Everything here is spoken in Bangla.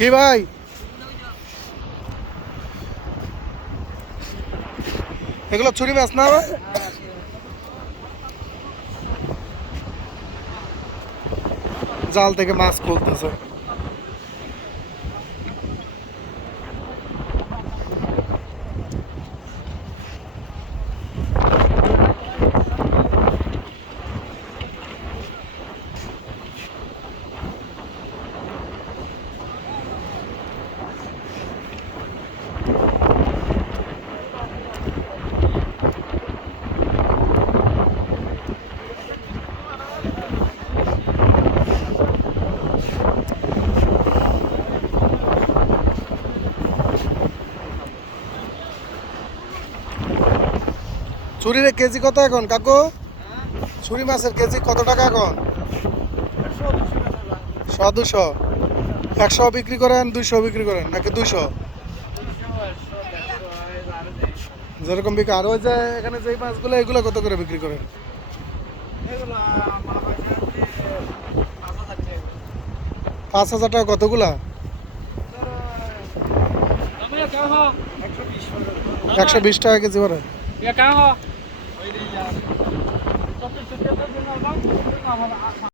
কি ভাই এগুলো ছুরি মাছ না ভাই? জাল থেকে মাছ খুলতেছে ছুরির কেজি কত এখন, কাকু? ছুরি মাছের কেজি কত টাকা এখন? শ দুশো। একশো বিক্রি করেন, দুইশো বিক্রি করেন, নাকি দুইশো? যেরকম বিক্রি আর ওই যে এখানে যে মাছগুলো, এগুলো কত করে বিক্রি করেন? পাঁচ হাজার টাকা কতগুলা? একশো বিশ টাকা কেজি ये कहाँ हो